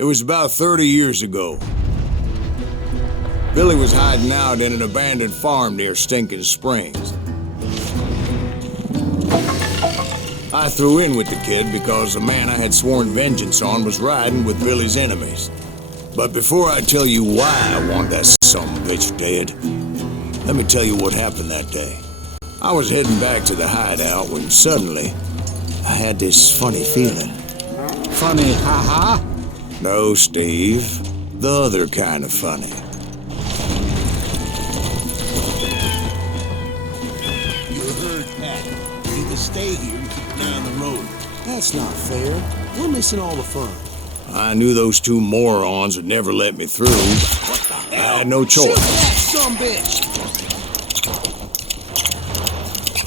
It was about 30 years ago. Billy was hiding out in an abandoned farm near Stinking Springs. I threw in with the kid because the man I had sworn vengeance on was riding with Billy's enemies. But before I tell you why I want that sumbitch dead, let me tell you what happened that day. I was heading back to the hideout when suddenly I had this funny feeling. Funny, ha-ha? No, Steve. The other kind of funny. You heard Pat. Either stay here or keep down the road. That's not fair. We're missing all the fun. I knew those two morons would never let me through. What the hell? I had no choice. Shoot that sumbitch!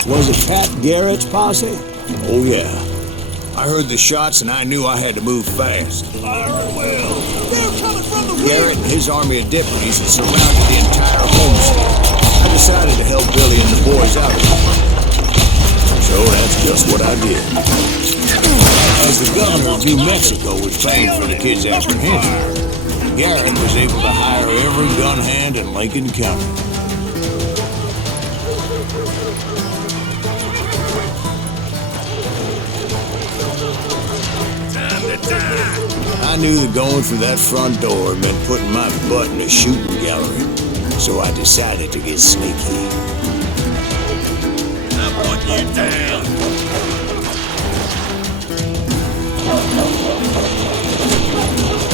Was it Pat Garrett's posse? Oh, yeah. I heard the shots and I knew I had to move fast. Fire well! They're coming from the rear! Garrett and his army of deputies had surrounded the entire homestead. I decided to help Billy and the boys out of it. So that's just what I did. As the governor of New Mexico was paying for the kids' apprehension, Garrett was able to hire every gun hand in Lincoln County. I knew that going through that front door meant putting my butt in a shooting gallery, so I decided to get sneaky. I'm putting you down!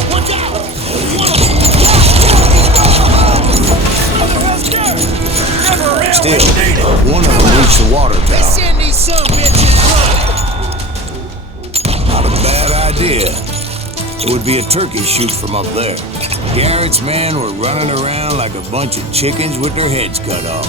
Watch out! Still, one of them reached the water Let's tower. send these sumbitches Not a bad idea. It would be a turkey shoot from up there. Garrett's men were running around like a bunch of chickens with their heads cut off.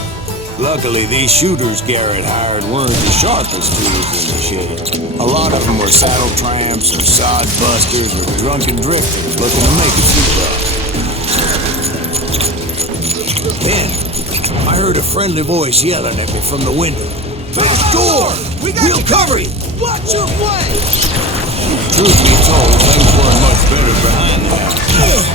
Luckily, these shooters Garrett hired weren't the sharpest tools in the shed. A lot of them were saddle tramps or sod busters or drunken drifters looking to make a few bucks. Then, I heard a friendly voice yelling at me from the window. "Back door! We'll cover you!" Watch your play! Truth be told, things weren't much better behind the house.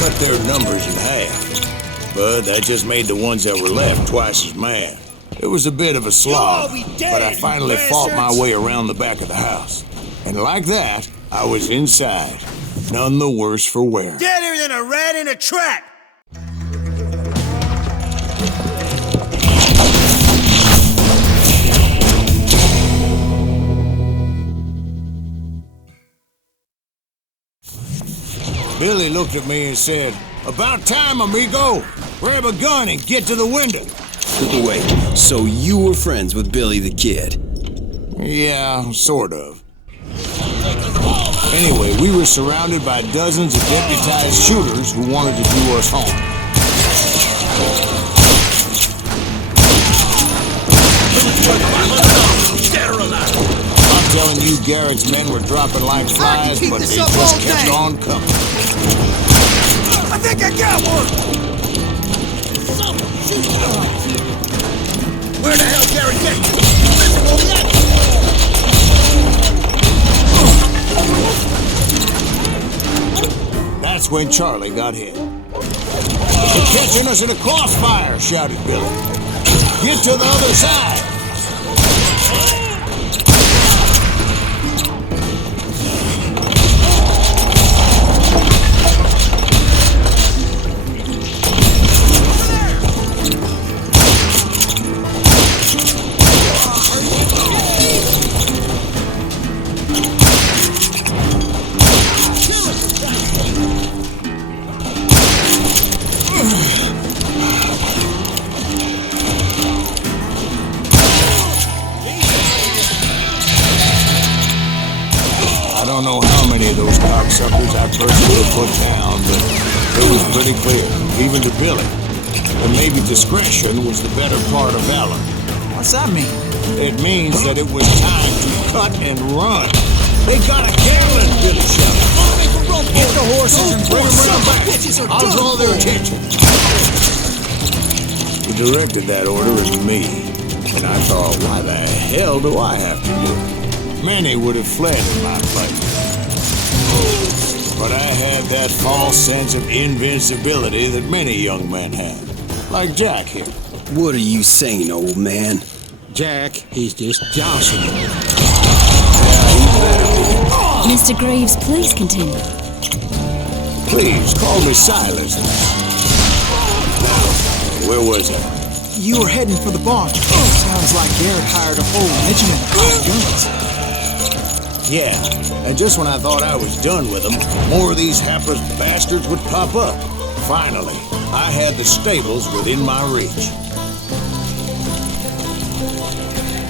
Cut their numbers in half, but that just made the ones that were left twice as mad. It was a bit of a slog, but I finally fought my way around the back of the house. And like that, I was inside, none the worse for wear. Deader than a rat in a trap! Billy looked at me and said, "About time, amigo. Grab a gun and get to the window." Wait, so you were friends with Billy the Kid? Yeah, sort of. Anyway, we were surrounded by dozens of deputized shooters who wanted to do us home. I'm telling you, Garrett's men were dropping like flies, but they just kept on coming. I think I got one! Where the hell Garrett get? Listen, won't let me! That's when Charlie got hit. "They're catching us in a crossfire," shouted Billy. "Get to the other side!" I don't know how many of those cocksuckers I personally put down, but it was pretty clear, even to Billy, that maybe discretion was the better part of valor. What's that mean? It means that it was time to cut and run. "They got a Galen!" Billy shouted. "Get the horses and bring them around back. I'll draw their attention." He directed that order at me, and I thought, why the hell do I have to do it? Many would have fled in my place. But I had that false sense of invincibility that many young men have. Like Jack here. What are you saying, old man? Jack, he's just joshing you. Mr. Graves, please continue. Please, call me Silas. Now, where was I? You were heading for the barn. Sounds like Garrett hired a whole regiment of hired guns. Yeah, and just when I thought I was done with them, more of these hapless bastards would pop up. Finally, I had the stables within my reach.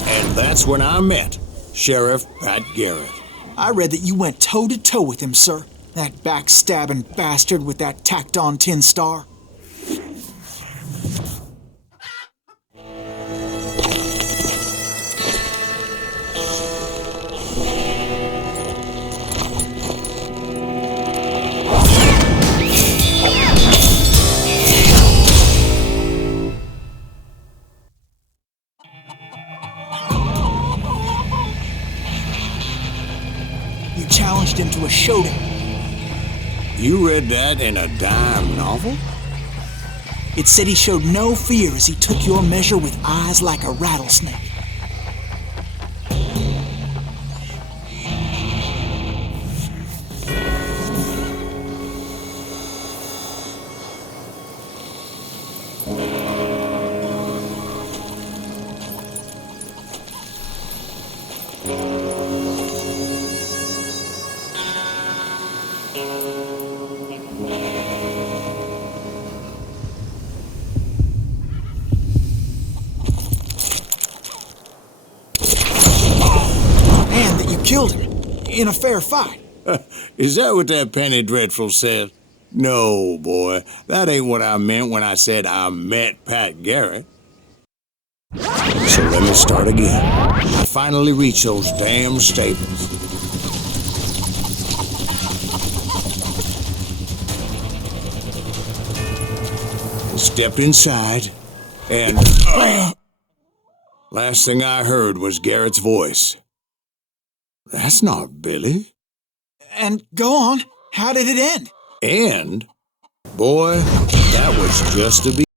And that's when I met Sheriff Pat Garrett. I read that you went toe-to-toe with him, sir. That backstabbing bastard with that tacked-on tin star. You challenged him to a showdown. You read that in a dime novel? It said he showed no fear as he took your measure with eyes like a rattlesnake. And that you killed him in a fair fight. Is that what that penny dreadful said? No, boy, that ain't what I meant when I said I met Pat Garrett. So let me start again. I finally reached those damn stables. Stepped inside, and last thing I heard was Garrett's voice. That's not Billy. And go on, how did it end? And, boy, that was just the beginning.